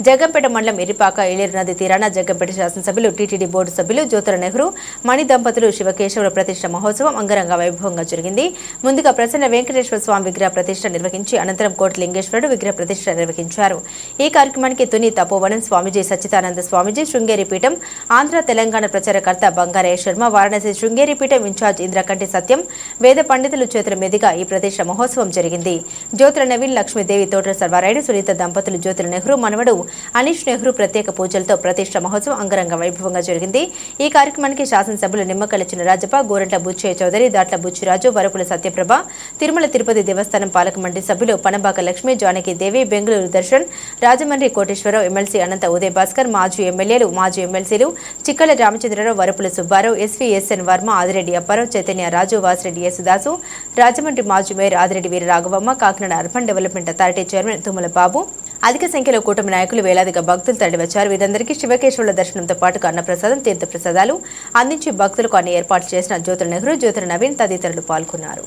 జగంపేట మండలం ఇరిపాక ఏలేరు నది తీరాన జగంపేట శాసనసభ్యులు టీటీడీ బోర్డు సభ్యులు జ్యోతుల నెహ్రూ మణి దంపతులు శివకేశవుల ప్రతిష్ఠ మహోత్సవం అంగరంగ వైభవంగా జరిగింది. ముందుగా ప్రసన్న వెంకటేశ్వర స్వామి విగ్రహ ప్రతిష్ఠ నిర్వహించి అనంతరం కోటి లింగేశ్వరుడు విగ్రహ ప్రతిష్ఠ నిర్వహించారు. ఈ కార్యక్రమానికి తుని తపోవనం స్వామిజీ సచ్చిదానంద స్వామిజీ శృంగేరి పీఠం ఆంధ్ర తెలంగాణ ప్రచారకర్త బంగారయ్య శర్మ వారణాసి శృంగేరి పీఠం ఇన్ఛార్జ్ ఇంద్రకంటి సత్యం వేద పండితులు చేతుల మీదుగా ఈ ప్రతిష్ఠ మహోత్సవం జరిగింది. జ్యోతుల నవీన్ లక్ష్మీదేవి తోట సర్వారాయుడు సునీత దంపతులు జ్యోతుల నెహ్రూ మనవడు అనీష్ నెహ్రూ ప్రత్యేక పూజలతో ప్రతిష్ఠ మహోత్సవం అంగరంగ వైభవంగా జరిగింది. ఈ కార్యక్రమానికి శాసనసభ్యులు నిమ్మకల్ల చినరాజప్ప, గోరంట్ల బుచ్చయ్య చౌదరి, దాట్ల బుచ్చిరాజు, వరపుల సత్యప్రభ, తిరుమల తిరుపతి దేవస్థానం పాలక మండలి సభ్యులు పనబాక లక్ష్మి, జానకిదేవి, బెంగళూరు దర్శన్, రాజమండ్రి కోటేశ్వరరావు, ఎమ్మెల్సీ అనంత ఉదయ్ భాస్కర్, మాజీ ఎమ్మెల్యేలు, మాజీ ఎమ్మెల్సీలు చిక్కల రామచంద్రరావు, వరపుల సుబ్బారావు, ఎస్వీఎస్ఎన్ వర్మ, ఆదిరెడ్డి అప్పారావు, చైతన్య రాజు, వాసిరెడ్డి యేసుదాసు, రాజమండ్రి మాజీ mayor Adireddy Veera Raghavamma, Kakinada urban development authority chairman Tummala Babu, అధిక సంఖ్యలో కూటమి నాయకులు వేలాదిగా భక్తులు తరలివచ్చారు. వీరందరికీ శివకేశవుల దర్శనంతో పాటుగా అన్నప్రసాదం, తీర్థప్రసాదాలు అందించి భక్తులకు అన్ని ఏర్పాట్లు చేసిన జ్యోతుల నెహ్రూ, జ్యోతుల నవీన్ తదితరులు పాల్గొన్నారు.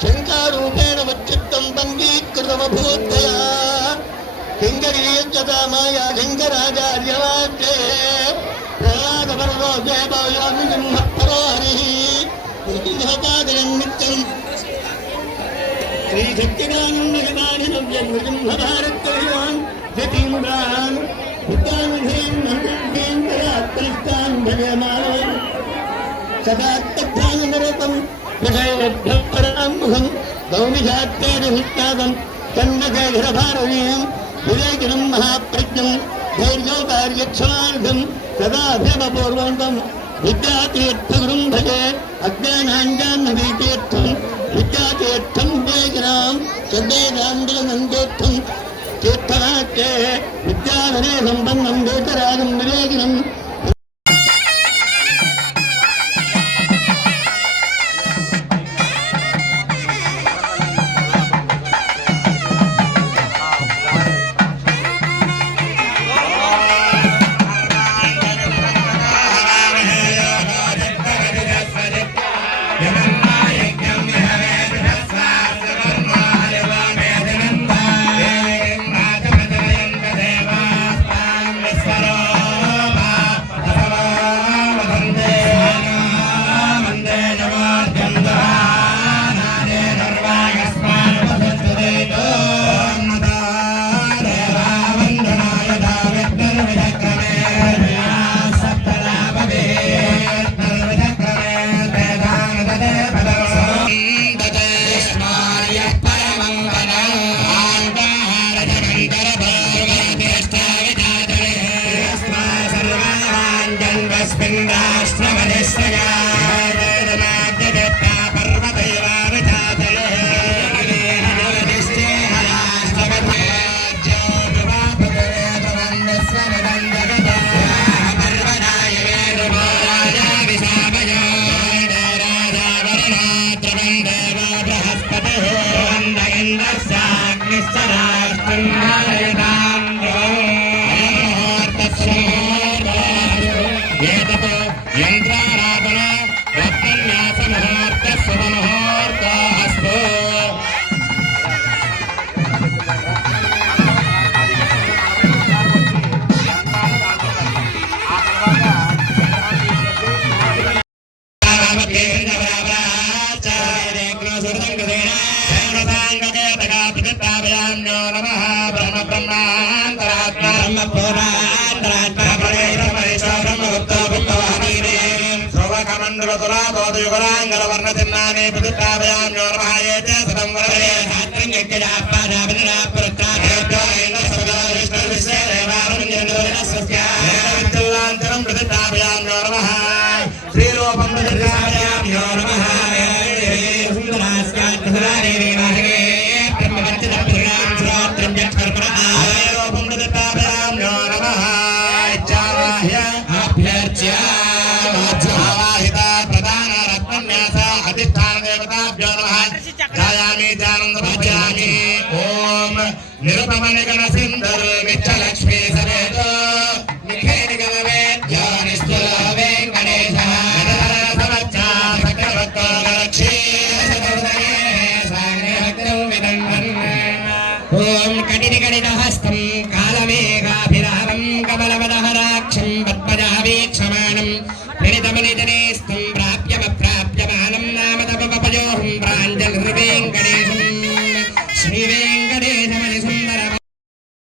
शंकारूपेण वच्चित्तं पंगीकृतमभूत्तया किङ्करीयज्जता माया शङ्कराचार्यवाक्ये प्रयादपरलो देवयामिजिह्मत्परो हरिः निर्जिह्वपादयन् नित्यम् श्रीशक्तिकानन्दहिमानिनव्यन्मृजिह्मभारत्तविवान् जतीमुदान् बुद्धानुभेन् नन्दीन् परात्परिष्टान् भजमानवन् सदात्तभ्यानरतम् विषयभ्यपरामुखम् गौमिषात्तेरिहुष्टादम् चन्द्रशेखरभारवीयम् विवेकिनम् महाप्रज्ञम् धैर्योकार्यक्षमार्धम् सदाभ्यवपूर्वन्तम् विद्यातीर्थगुरुम् भजे अज्ञानाञ्जाह्नवीतीर्थम् विद्यातीर्थम् विवेकिनाम् श्रद्धेदाण्डलनन्दोत्थम् तीर्थवाक्ये विद्याधने सम्पन्नम् वेतरागम् विवेकिनम् యుగలాంగలవర్ణతిన్నాని ప్రతిష్టాపయామ్యో నమః ఏతే సదం వరదే శాస్త్రం యజ్ఞాపాదాభినాప్రత్రాంతరం ప్రతిష్టాపయామ్యో నమః శ్రీరూపం ప్రతిష్టాపయామ్యో నమః నిరుపమనిగణ సింధరు నిత్యలక్ష్మీ సమేత ఓం కటిని కటిన హస్తం కాలమేఘాభిరామం కమలవదహరాక్షం పద్మజావీక్షమాణం ప్రణితమనిజనేస్తం ప్రాప్యమప్రాప్యమానం నామతమపయోహం ప్రాంజలిర్వేంకటేశం శ్రీవే